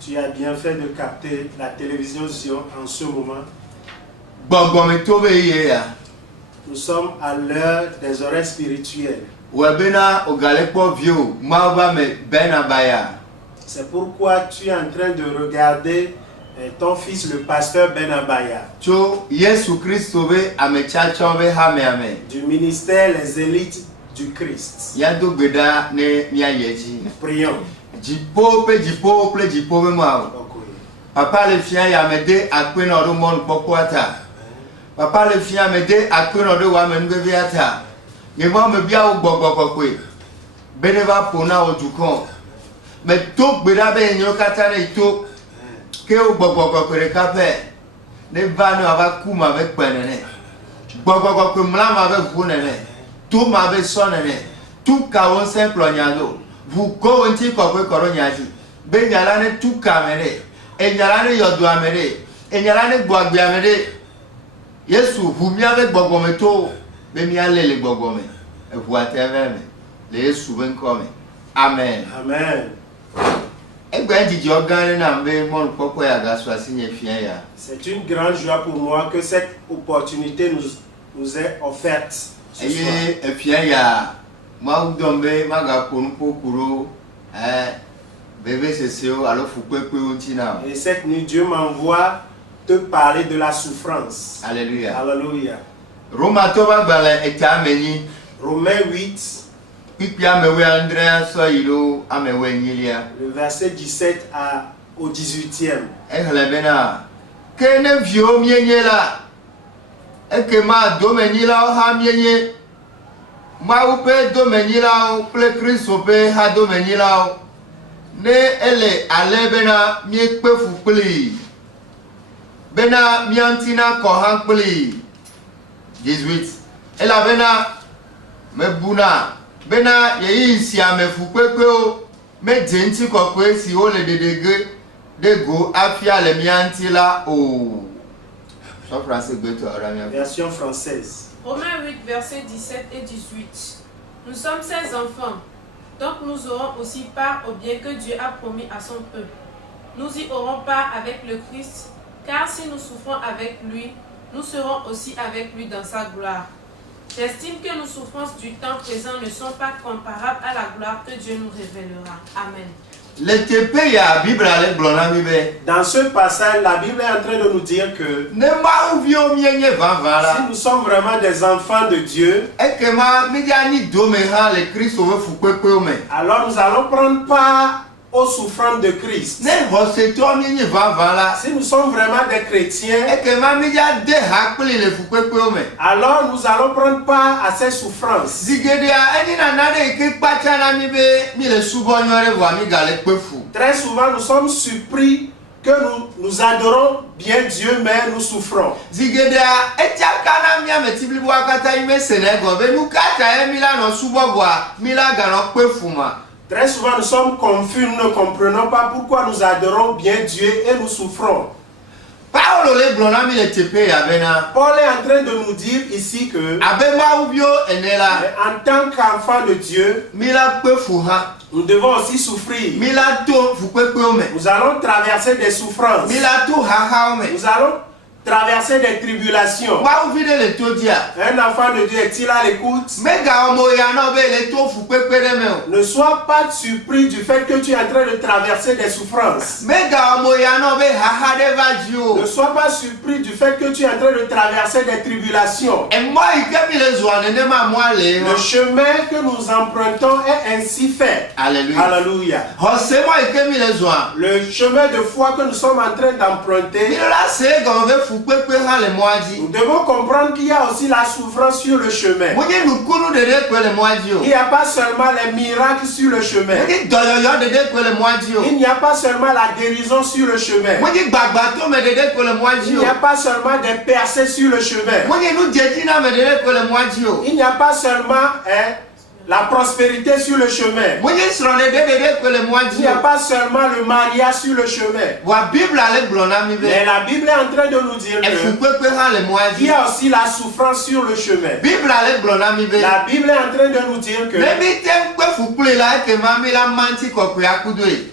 Tu as bien fait de capter la télévision Zion en ce moment. Nous sommes à l'heure des oreilles spirituelles. C'est pourquoi tu es en train de regarder ton fils, le pasteur Ben Abaya. Du ministère Les Élites du Christ. Prions. Papa le fien ya mede akpeno do mon pokwata. Papa le fien mede akpeno do wa menbeviata. Ngemo me bia wo gbogbokwe. Beneva pona ojukon. Me to gbeda be nyo kata ne to. Ke wo gbogbokwe kape. Ne va no ava kuma be penene. Gbogbokwe mlama be vunene. To ma be sonene. Tu ka won simple nyado. Vous go enti kokwe koronyaji. Be nyala ne tu kamere. Enyalane yodo amere, enyalane gbagbe amere. Yesu humi avec gbogome to, be mi ale le gbogome. E hu ateveme. Le Yesu ben come. Amen. Amen. C'est une grande joie pour moi que cette opportunité nous est offerte ce soir. Et cette nuit, Dieu m'envoie te parler de la souffrance. Alléluia. Alléluia. Romains 8. Le verset 17 au 18e. Ne ele ale bena miekpe fukpli bena miantina kohan kpli 18 ela bena mebuna bena yeyi si ame fukpekpe o me denti kokwe si o le dedege dego afia le miantila o. So français beto aramia. Version française. Romains 8 versets 17 et 18. Nous sommes ses enfants. Donc nous aurons aussi part au bien que Dieu a promis à son peuple. Nous y aurons part avec le Christ, car si nous souffrons avec lui, nous serons aussi avec lui dans sa gloire. J'estime que nos souffrances du temps présent ne sont pas comparables à la gloire que Dieu nous révélera. Amen. Dans ce passage, la Bible est en train de nous dire que si nous sommes vraiment des enfants de Dieu, alors nous allons prendre part aux souffrances de Christ. Si nous sommes vraiment des chrétiens, alors nous allons prendre part à ces souffrances. Très souvent nous sommes surpris que nous adorons bien Dieu, mais nous souffrons. Très souvent nous sommes confus, nous ne comprenons pas pourquoi nous adorons bien Dieu et nous souffrons. Paul est en train de nous dire ici que en tant qu'enfant de Dieu, nous devons aussi souffrir. Nous allons traverser des souffrances. Nous allons traverser des tribulations. Un enfant de Dieu est-il à l'écoute? Ne sois pas surpris du fait que tu es en train de traverser des souffrances. Ne sois pas surpris du fait que tu es en train de traverser des tribulations. Le chemin que nous empruntons est ainsi fait. Alléluia. Alléluia. Le chemin de foi que nous sommes en train d'emprunter, nous devons comprendre qu'il y a aussi la souffrance sur le chemin. Il n'y a pas seulement les miracles sur le chemin. Il n'y a pas seulement la guérison sur le chemin. Il n'y a pas seulement des percées sur le chemin. Il n'y a pas seulement la prospérité sur le chemin. Il n'y a pas seulement le mariage sur le chemin. Mais la Bible est en train de nous dire qu'il y a aussi la souffrance sur le chemin. La Bible est en train de nous dire que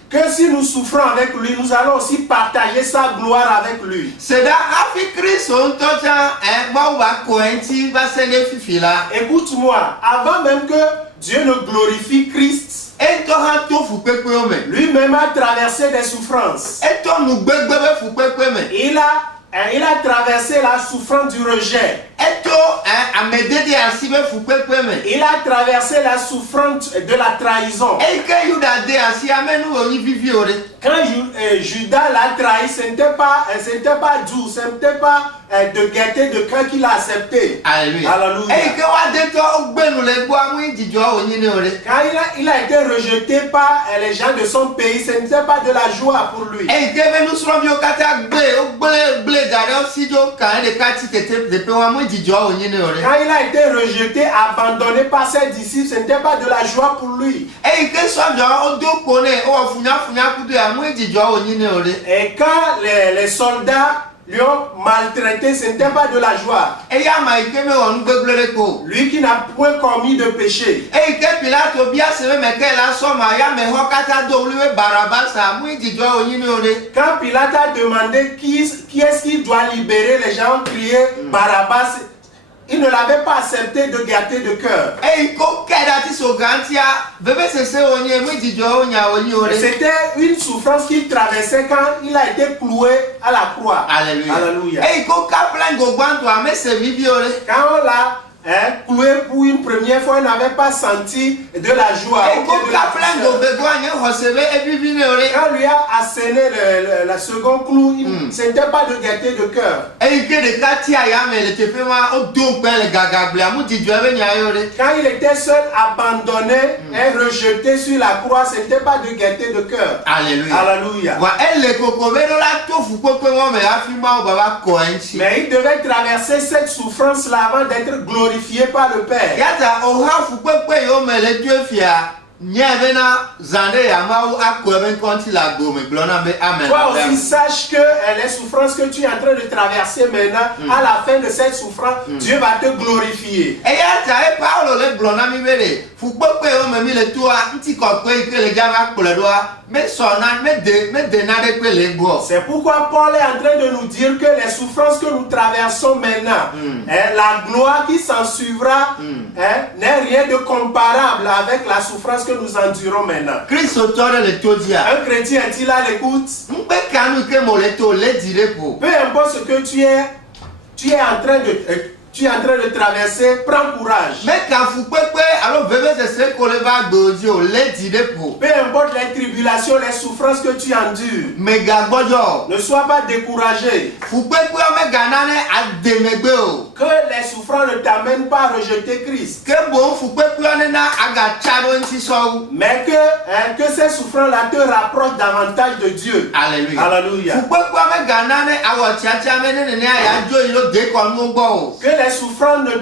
Que si nous souffrons avec lui, nous allons aussi partager sa gloire avec lui. Écoute-moi, avant même que Dieu ne glorifie Christ, lui-même a traversé des souffrances. Il a traversé la souffrance du rejet. Il a traversé la souffrance de la trahison. Quand Judas l'a trahi, ce n'était pas doux, ce n'était pas de gaieté de cœur qu'il a accepté. Alléluia. Alléluia. Quand il a été rejeté par les gens de son pays, ce n'était pas de la joie pour lui. Quand il a été rejeté, abandonné par ses disciples, ce n'était pas de la joie pour lui. Et quand les soldats lui ont maltraité, ce n'était pas de la joie. Lui qui n'a point commis de péché. Quand Pilate a demandé qui est-ce qui doit libérer, les gens ont crié Barabbas. Il ne l'avait pas accepté de gaieté de cœur. C'était une souffrance qu'il traversait quand il a été cloué à la croix. Alléluia. Alléluia. Quand on l'a cloué pour une première fois, il n'avait pas senti de la joie. Quand lui a asséné le second clou, ce n'était pas de gaieté de cœur. Quand il était seul, abandonné et rejeté sur la croix, ce n'était pas de gaieté de cœur. Alléluia. Alléluia. Mais il devait traverser cette souffrance-là avant d'être glorifié par le Père. Toi aussi sache que les souffrances que tu es en train de traverser maintenant, à la fin de cette souffrance, Dieu va te glorifier. C'est pourquoi Paul est en train de nous dire que les souffrances que nous traversons maintenant, la gloire qui s'en suivra n'est rien de comparable avec la souffrance que nous endurons maintenant. Un chrétien est-il à l'écoute? Peu importe ce que tu es en train de traverser, prends courage. Peu importe les tribulations, les souffrances que tu endures, ne sois pas découragé. Que les souffrances ne t'amènent pas à rejeter Christ. Mais que ces souffrances-là te rapprochent davantage de Dieu. Alléluia. Alléluia. Que les souffrances ne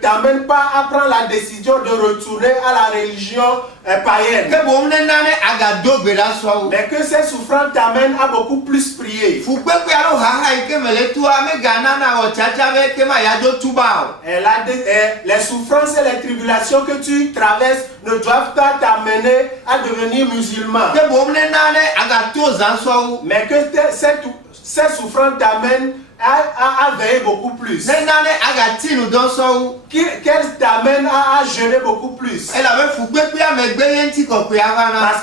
t'amènent pas à prendre la décision de retourner à la religion païenne. Mais que ces souffrances t'amènent à beaucoup plus prier. Les souffrances et les tribulations que tu traverses ne doivent pas t'amener à devenir musulman. Mais que ces souffrances t'amènent à veiller beaucoup plus. Qu'elle t'amène à jeûner beaucoup plus. Parce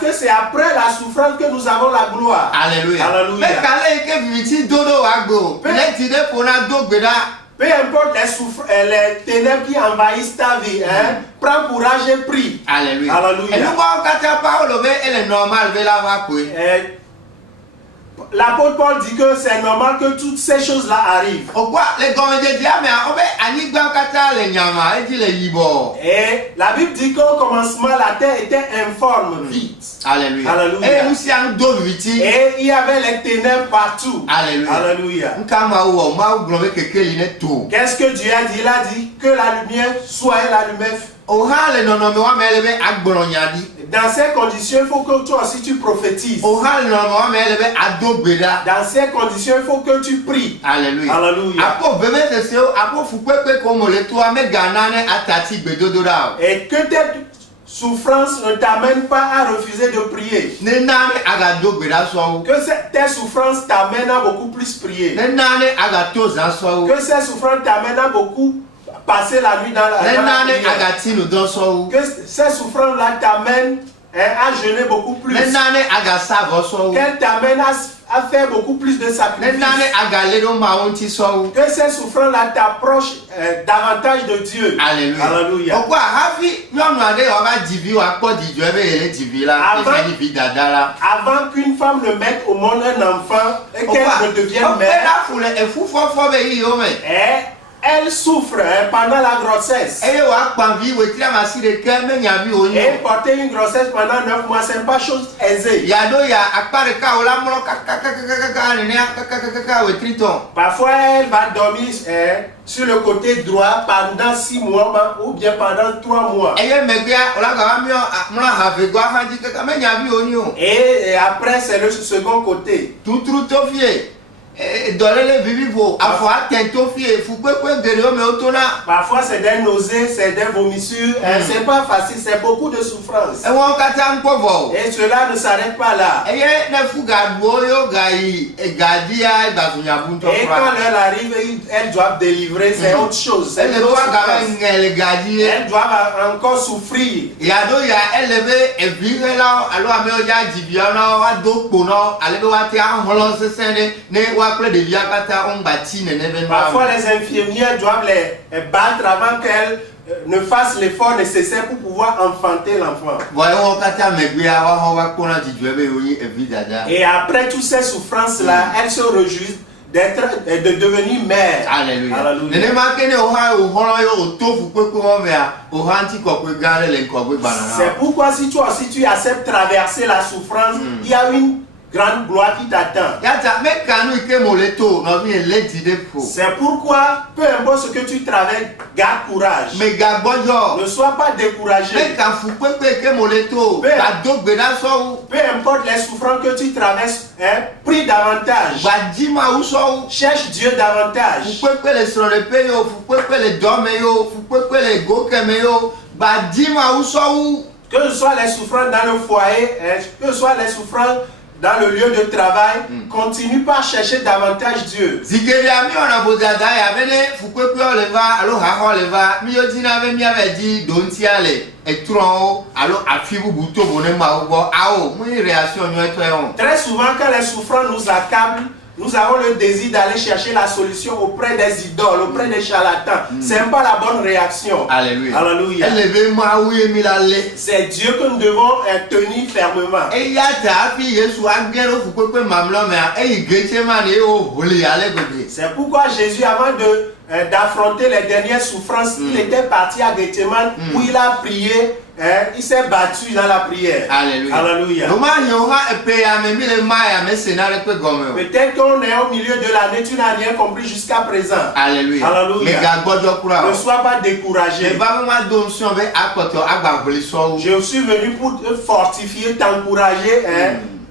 que c'est après la souffrance que nous avons la gloire. Alléluia. Alléluia. Peu importe les ténèbres qui envahissent ta vie, prends courage et prie. Alléluia. Alléluia. L'apôtre Paul dit que c'est normal que toutes ces choses-là arrivent. Et la Bible dit qu'au commencement, la terre était informe, vide. Alléluia. Alléluia. Et il y avait les ténèbres partout. Alléluia. Alléluia. Qu'est-ce que Dieu a dit? Il a dit que la lumière soit et la lumière. Dans ces conditions, il faut que toi aussi tu prophétises. Dans ces conditions, il faut que tu pries. Alléluia. Alléluia. Et que tes souffrances ne t'amènent pas à refuser de prier. Que tes souffrances t'amènent à beaucoup plus prier. Que ces souffrances t'amènent à beaucoup passer la nuit dans la prière. Que ces souffrances-là t'amènent à jeûner beaucoup plus. Qu'elles t'amènent à faire beaucoup plus de sacrifices. Que ces souffrances-là t'approchent davantage de Dieu. Alléluia. Alléluia. Avant qu'une femme ne mette au monde un enfant et qu'elle ne devienne mère, elle souffre pendant la grossesse. Et porter une grossesse pendant 9 mois, ce n'est pas chose aisée. Parfois, elle va dormir sur le côté droit pendant 6 mois ou bien pendant 3 mois. Et après, c'est le second côté. Parfois c'est des nausées, c'est des vomissures, c'est pas facile, c'est beaucoup de souffrance. Et cela ne s'arrête pas là. Et quand elle arrive, elles doivent délivrer, c'est autre chose. Elles doivent encore souffrir. Parfois les infirmières doivent les battre avant qu'elles ne fassent l'effort nécessaire pour pouvoir enfanter l'enfant. Et après toutes ces souffrances-là, elles se réjouissent de devenir mère. Alléluia. C'est pourquoi si toi aussi tu acceptes traverser la souffrance, il y a une grande gloire qui t'attend. C'est pourquoi, peu importe ce que tu traverses, garde courage. Ne sois pas découragé. Peu importe les souffrances que tu traverses, prie davantage. Cherche Dieu davantage. Que ce soit les souffrances dans le foyer, que ce soit les souffrances dans le lieu de travail, continue par chercher davantage Dieu. Très souvent quand les souffrances nous accablent, nous avons le désir d'aller chercher la solution auprès des idoles, auprès des charlatans. Ce n'est pas la bonne réaction. Alléluia. Alléluia. C'est Dieu que nous devons tenir fermement. C'est pourquoi Jésus, avant d'affronter les dernières souffrances, il était parti à Gethsemane où il a prié. Il s'est battu dans la prière. Alléluia. Alléluia. Peut-être qu'on est au milieu de l'année, tu n'as rien compris jusqu'à présent. Alléluia. Alléluia. Ne sois pas découragé. Je suis venu pour te fortifier, t'encourager.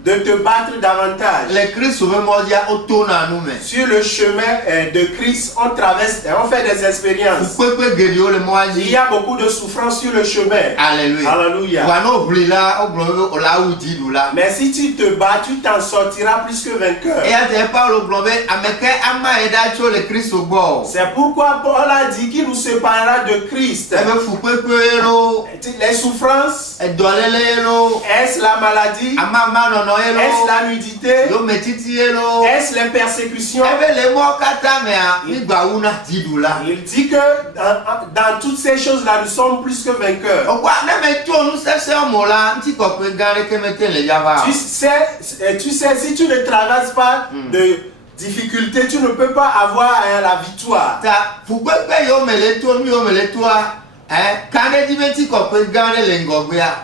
De te battre davantage. Sur le chemin de Christ, on traverse, on fait des expériences. Il y a beaucoup de souffrances sur le chemin. Alléluia. Alléluia. Mais si tu te bats, tu t'en sortiras plus que vainqueur. C'est pourquoi Paul a dit qu'il nous séparera de Christ. Les souffrances, est-ce la maladie? Est-ce la nudité? Est-ce les persécutions? Il dit que dans toutes ces choses-là, nous sommes plus que vainqueurs. Tu sais, si tu ne traverses pas de difficultés, tu ne peux pas avoir la victoire.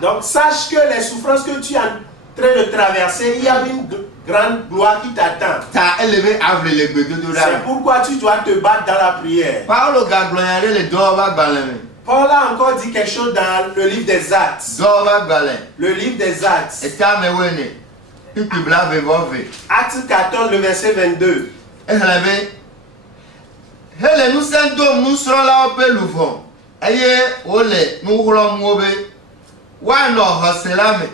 Donc sache que les souffrances que tu as train de traverser, il y a une grande gloire qui t'attend. C'est pourquoi tu dois te battre dans la prière. Paul a encore dit quelque chose dans le livre des Actes. Le livre des Actes. Acte 14, le verset 22. One of Haselame,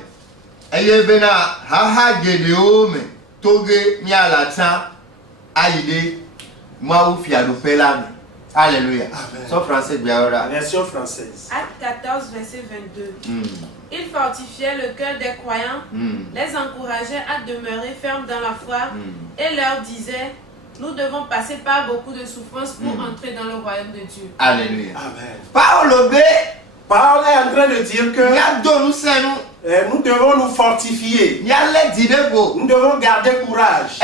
Ayebena, Haha Gedeome, Toge, Mialata, Aide, Maoufia do Pelame. Alléluia. Son français, bien. Version française. Acte 14, verset 22. Il fortifiait le cœur des croyants, les encourageait à demeurer fermes dans la foi et leur disait: nous devons passer par beaucoup de souffrances pour entrer dans le royaume de Dieu. Alléluia. Amen. Paul est en train de dire que nous devons nous fortifier. Nous devons garder courage.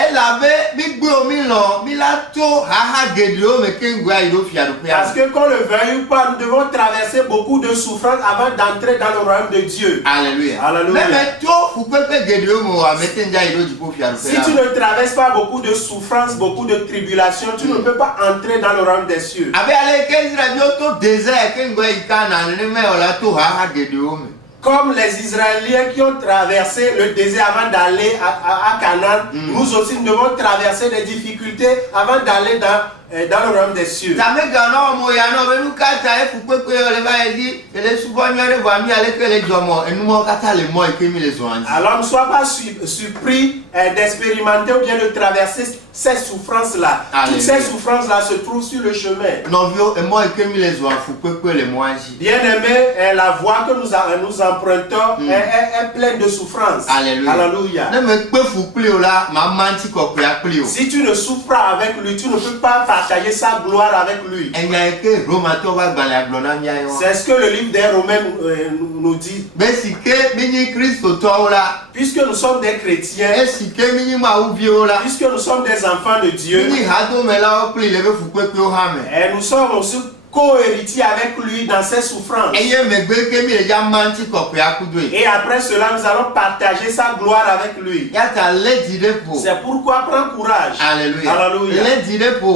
Parce que qu'on le veuille ou pas, nous devons traverser beaucoup de souffrances avant d'entrer dans le royaume de Dieu. Alléluia. Alléluia. Si tu ne traverses pas beaucoup de souffrances, beaucoup de tribulations, tu ne peux pas entrer dans le royaume des cieux. Comme les Israéliens qui ont traversé le désert avant d'aller à Canaan, nous aussi nous devons traverser des difficultés avant d'aller dans le royaume des cieux. Alors ne sois pas surpris d'expérimenter ou bien de traverser ces souffrances-là. Toutes ces souffrances-là se trouvent sur le chemin. Bien aimé, la voie que nous empruntons est pleine de souffrances. Alléluia. Alléluia. Si tu ne souffres pas avec lui, tu ne peux pas partager sa gloire avec lui. C'est ce que le livre des Romains nous dit. Puisque nous sommes des chrétiens, puisque nous sommes des enfants de Dieu, et nous sommes aussi co-héritiers avec lui dans ses souffrances. Et après cela, nous allons partager sa gloire avec lui. C'est pourquoi prends courage. Alléluia. Alléluia.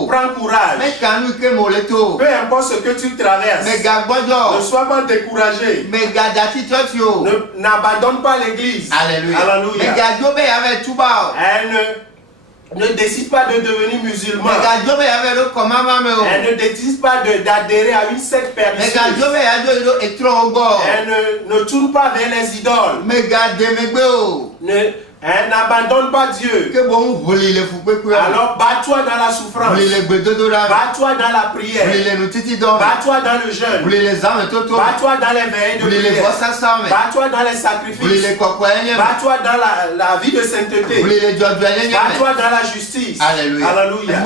Prends courage. Peu importe ce que tu traverses, ne sois pas découragé. N'abandonne pas l'église. Alléluia. Alléluia. Ne décide pas de devenir musulman. Elle ne décide pas d'adhérer à une secte pernicieuse. Elle ne tourne pas vers les idoles. Elle n'abandonne pas Dieu. Alors bats-toi dans la souffrance. Bats-toi dans la prière. Bats-toi dans le jeûne. Bats-toi dans les veillées de prière. Bats-toi dans les sacrifices. Bats-toi dans la vie de sainteté. Bats-toi dans la justice. Alléluia. Alléluia.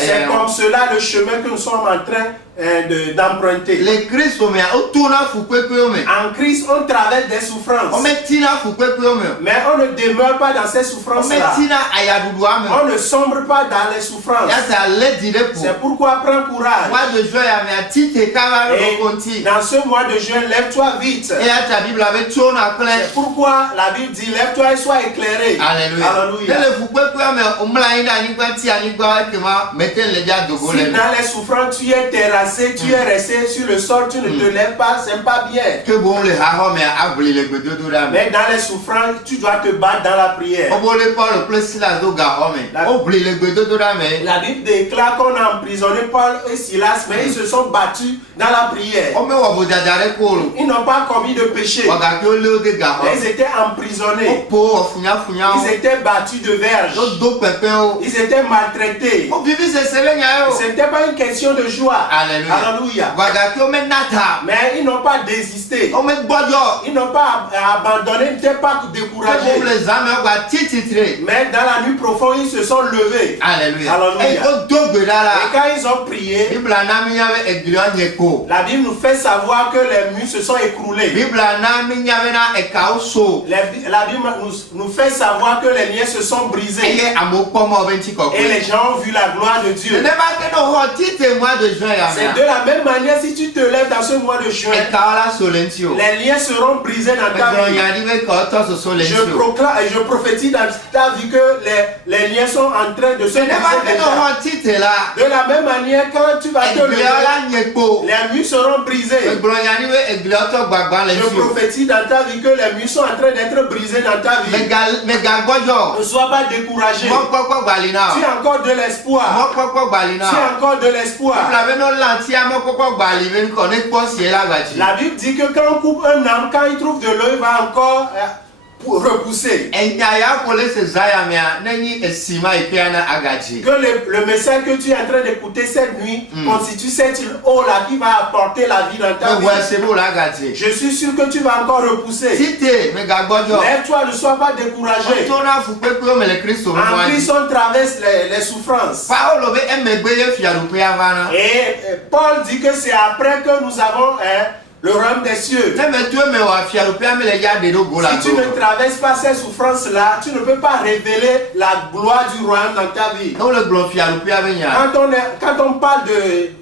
C'est comme cela le chemin que nous sommes en train d'emprunter. En Christ, on traverse des souffrances. Mais on ne demeure pas dans ces souffrances-là. On ne sombre pas dans les souffrances. C'est pourquoi prends courage. Et dans ce mois de juin, lève-toi vite. C'est pourquoi la Bible dit lève-toi et sois éclairé. Alléluia. Si dans les souffrances tu es terrassé, tu es resté sur le sol, tu ne te lèves pas, c'est pas bien. Mais dans les souffrances, tu dois te battre dans la prière. La Bible déclare qu'on a emprisonné Paul et Silas, mais ils se sont battus dans la prière. Ils n'ont pas commis de péché. Ils étaient emprisonnés. Ils étaient battus de verge. Ils étaient maltraités. Ce n'était pas une question de joie. Alléluia. Mais ils n'ont pas désisté. Ils n'ont pas abandonné, ils n'étaient pas découragés. Mais dans la nuit profonde, ils se sont levés. Alléluia. Alléluia. Et quand ils ont prié, la Bible nous fait savoir que les murs se sont écroulés. La Bible nous fait savoir que les liens se sont brisés. Et les gens ont vu la gloire de Dieu. C'est de la même manière, si tu te lèves dans ce mois de juin, les liens seront brisés dans ta vie. Je proclame et je prophétise dans ta vie que les liens sont en train de se briser. De la même manière, quand tu vas te lever, les murs seront brisés. Je prophétise dans ta vie que les murs sont en train d'être brisés dans ta vie. Ne sois pas découragé. Tu as encore de l'espoir. Tu as encore de l'espoir. La Bible dit que quand on coupe un arbre, quand il trouve de l'eau, il va encore repousser. Que le message que tu es en train d'écouter cette nuit constitue cette eau-là qui va apporter la vie dans ta vie. Je suis sûr que tu vas encore repousser. Lève-toi, ne sois pas découragé. En Christ, on traverse les souffrances. Et Paul dit que c'est après que nous avons le royaume des cieux. Si tu ne traverses pas ces souffrances-là, tu ne peux pas révéler la gloire du royaume dans ta vie. Quand on parle du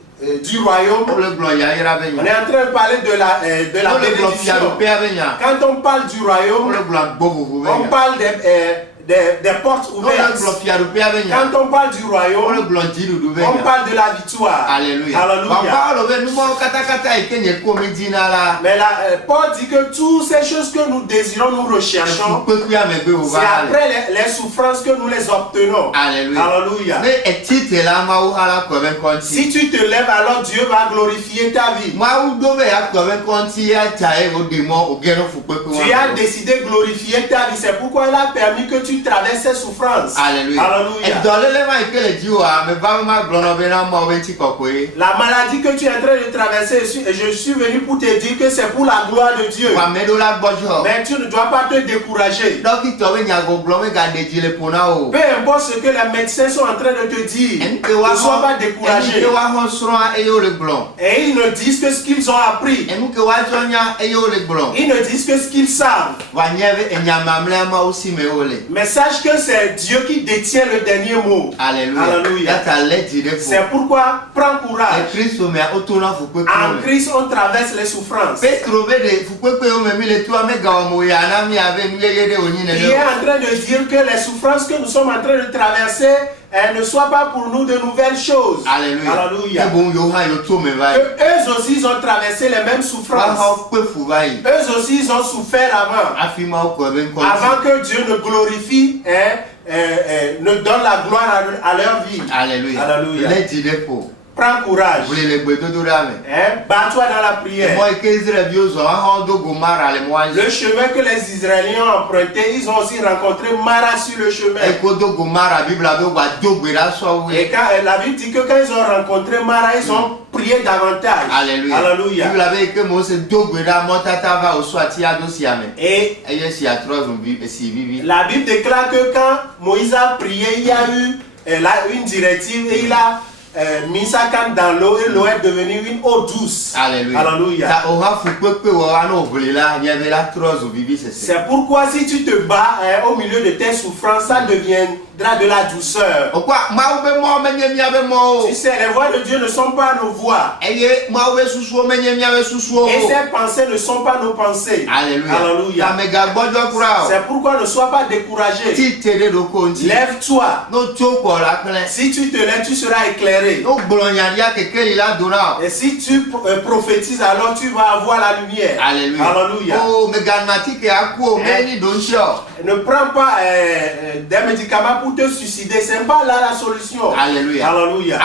royaume, on est en train de parler de la bénédiction. Quand on parle du royaume, on parle des portes ouvertes. Quand on parle du royaume, on parle de la victoire. Alléluia. Mais là, Paul dit que toutes ces choses que nous désirons, nous recherchons, c'est après les souffrances que nous les obtenons. Alléluia. Si tu te lèves, alors Dieu va glorifier ta vie. Tu as décidé de glorifier ta vie. C'est pourquoi il a permis que tu traverses ces souffrances. Alléluia. La maladie que tu es en train de traverser, je suis venu pour te dire que c'est pour la gloire de Dieu. Mais tu ne dois pas te décourager. Peu importe ce que les médecins sont en train de te dire, ne sois pas découragé. Et ils ne disent que ce qu'ils ont appris. Ils ne disent que ce qu'ils savent. Mais sache que c'est Dieu qui détient le dernier mot. Alléluia. C'est pourquoi prends courage. En Christ, on traverse les souffrances. Il est en train de dire que les souffrances que nous sommes en train de traverser ne soient pas pour nous de nouvelles choses. Alléluia. Eux aussi, ils ont traversé les mêmes souffrances. Eux aussi, ils ont souffert avant. Avant que Dieu ne glorifie, ne donne la gloire à leur vie. Alléluia. Prends courage. Bats-toi dans la prière. Le chemin que les Israéliens ont emprunté, ils ont aussi rencontré Mara sur le chemin. Et quand la Bible dit que quand ils ont rencontré Mara, ils ont prié davantage. Alléluia. Et la Bible déclare que quand Moïse a prié, il y a eu une directive et il a mis sa canne dans l'eau et l'eau est devenue une eau douce. Alléluia. C'est pourquoi si tu te bats au milieu de tes souffrances, ça deviendra de la douceur. Tu sais, les voix de Dieu ne sont pas nos voix. Et ses pensées ne sont pas nos pensées. Alléluia. C'est pourquoi ne sois pas découragé. Lève-toi. Si tu te lèves, tu seras éclairé. Et si tu prophétises, alors tu vas avoir la lumière. Alléluia. Ne prends pas des médicaments pour te suicider. Ce n'est pas là la solution. Alléluia. Alléluia.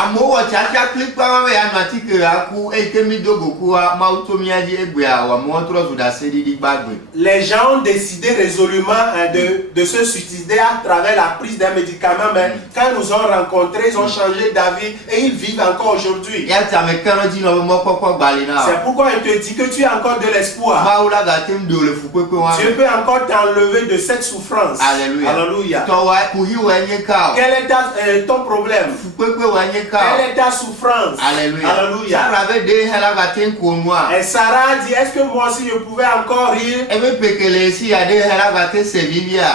Les gens ont décidé résolument de se suicider à travers la prise des médicaments, mais quand ils nous ont rencontrés, ils ont changé d'avis et ils vivent encore aujourd'hui. C'est pourquoi il te dit que tu as encore de l'espoir. Dieu peut encore t'enlever de cette souffrance. Alléluia. Quel est ton problème? Quelle est ta souffrance? Alléluia. Et Sarah dit, est-ce que moi aussi je pouvais encore rire?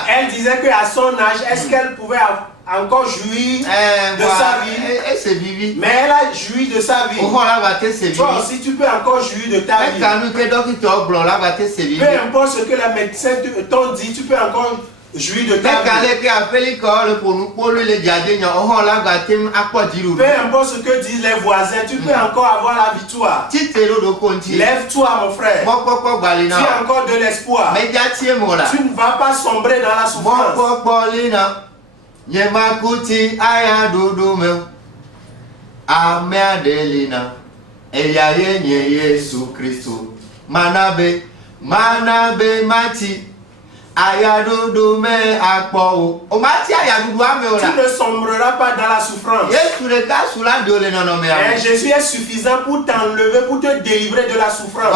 Elle disait qu'à son âge, est-ce qu'elle pouvait encore jouir de sa vie? Mais elle a joui de sa vie. Toi aussi tu peux encore jouir de ta vie. Peu importe ce que les médecins t'ont dit, tu peux encore jouir de ta vie. Peu importe ce que disent les voisins, tu peux encore avoir la victoire. Lève-toi mon frère. Tu as encore de l'espoir. Tu ne vas pas sombrer dans la souffrance. Yemakuti aya dodo me ameadelina eyaye nye Yesu Kristo manabe mati ayadudu me akpo o mati ayadudu ame ola. Tu ne sombreras pas dans la souffrance. Yesu le ga sula dole nono me. Jésus est suffisant pour t'enlever, pour te délivrer de la souffrance.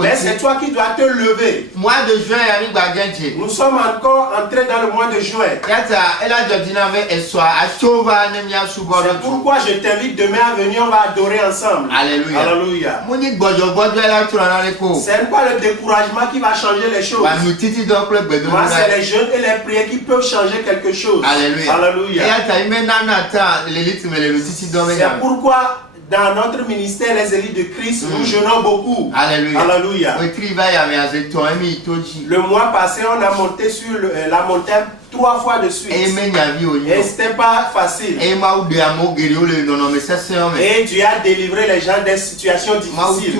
Mais c'est toi qui dois te lever. Mois de juin yani gbagenje. Nous sommes encore entrés dans le mois de juin. Yata ela jodina me eswa achova ne mia subo. C'est pourquoi je t'invite demain à venir, on va adorer ensemble. Alléluia. Alléluia. Moni gbojo ela turana le ko. C'est pas le découragement qui va changer les choses. Moi, c'est les jeunes et les prières qui peuvent changer quelque chose. Alléluia. Alléluia. C'est pourquoi dans notre ministère, les élites de Christ, nous jeûnons beaucoup. Alléluia. Alléluia. Le mois passé, on a monté sur la montagne 3 fois de suite. Et c'était pas facile. Et Dieu a délivré les gens des situations difficiles.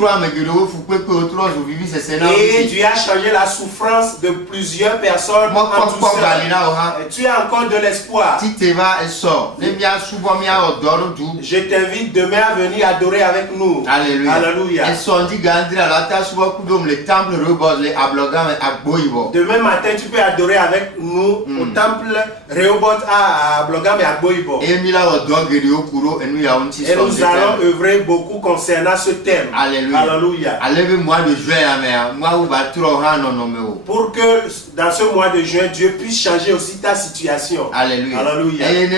Et Dieu a changé la souffrance de plusieurs personnes en douceur. Tu as encore de l'espoir. Je t'invite demain à venir adorer avec nous. Alléluia. Alléluia. Demain matin, tu peux adorer avec nous au temple Rehoboth à Blogam et à Boibo. Et nous allons œuvrer beaucoup concernant ce thème. Alléluia. Alléluia. Pour que dans ce mois de juin, Dieu puisse changer aussi ta situation. Alléluia. Alléluia. Et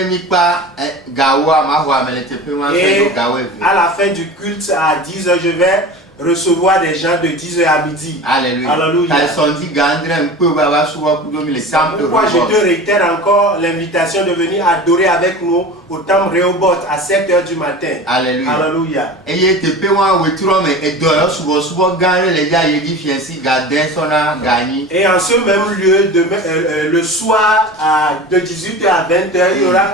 à la fin du culte à 10h, je vais recevoir des gens de 10h à midi. Alléluia. Alléluia. Pourquoi je te réitère encore l'invitation de venir adorer avec nous au temple Rehoboth à 7h du matin. Alléluia. Alléluia. Et en ce même lieu, le soir de 18h à 20h, il y aura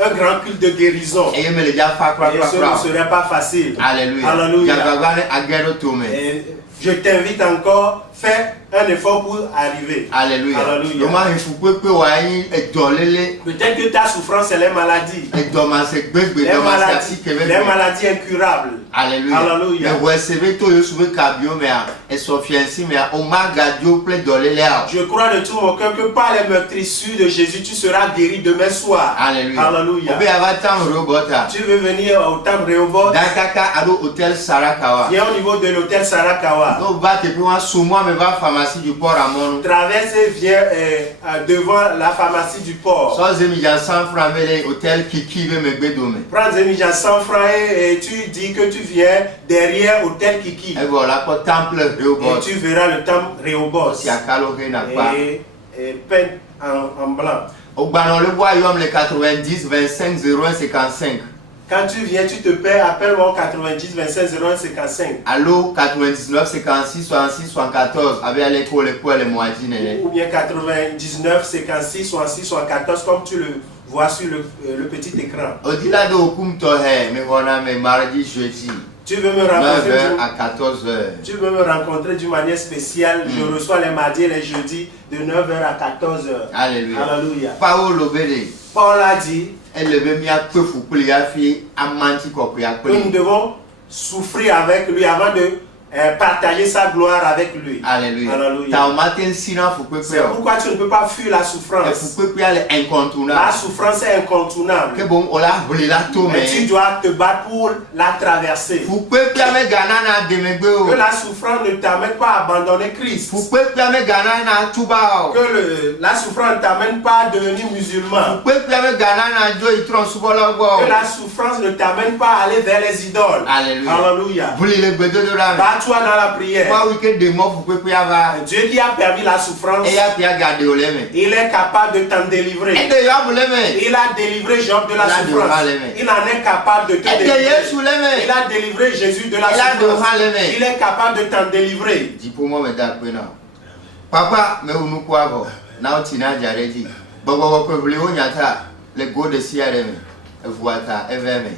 un grand culte de guérison. Et ce ne serait pas facile. Alléluia. Alléluia. Et je t'invite encore, fais un effort pour arriver. Alléluia. Alléluia. Peut-être que ta souffrance est les maladies. Les maladies incurables. Alléluia. Alléluia. Je crois de tout mon cœur que par les meurtrissures de Jésus, tu seras guéri demain soir. Alléluia. Alléluia. Tu veux venir au temple Rehoboth? Viens au niveau de l'hôtel Sarakawa. Traverse et viens devant la pharmacie du port. Prends 100 francs et tu dis que tu viens derrière hôtel Kiki. Et tu verras le temple Rehoboth. Et peint en blanc. Le 90 25 01 55. Quand tu viens, tu te paies, appelle-moi au 90 25 01 55. Allô, 99 56 66 74. Avec l'école pour les moitiés. Ou bien 99 56 66 74 comme tu le vois sur le petit écran. Au-delà de Okumtohe, mais voilà, mais mardi, jeudi. Tu veux me rencontrer 9h à 14h. Tu veux me rencontrer d'une manière spéciale. Je reçois les mardis et les jeudis de 9h à 14h. Alléluia. Alléluia. Paul Obédé. Paul a dit que nous devons souffrir avec lui avant de partager sa gloire avec lui. Alléluia. Alléluia. C'est pourquoi tu ne peux pas fuir la souffrance. La souffrance est incontournable. Mais tu dois te battre pour la traverser. Que la souffrance ne t'amène pas à abandonner Christ. Que la souffrance ne t'amène pas à devenir musulman. Que la souffrance ne t'amène pas à aller vers les idoles. Alléluia. Toi dans la prière. Dieu qui a permis la souffrance, il est capable de t'en délivrer. Il a délivré Job de la souffrance. Il en est capable de te délivrer. Il a délivré Jésus de la souffrance. Il est capable de t'en délivrer. Papa, mais nous quoi now tina jaredi. Bobo ko vle onyata le go de CRM. Voata eveme.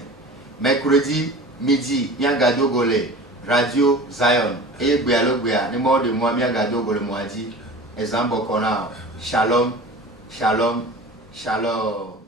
Mercredi midi, nyagado gole. Radio Zion. Et Béalogbéa, ne mort de moi, Miagado Golemoadi. Exemple, Shalom, Shalom, Shalom.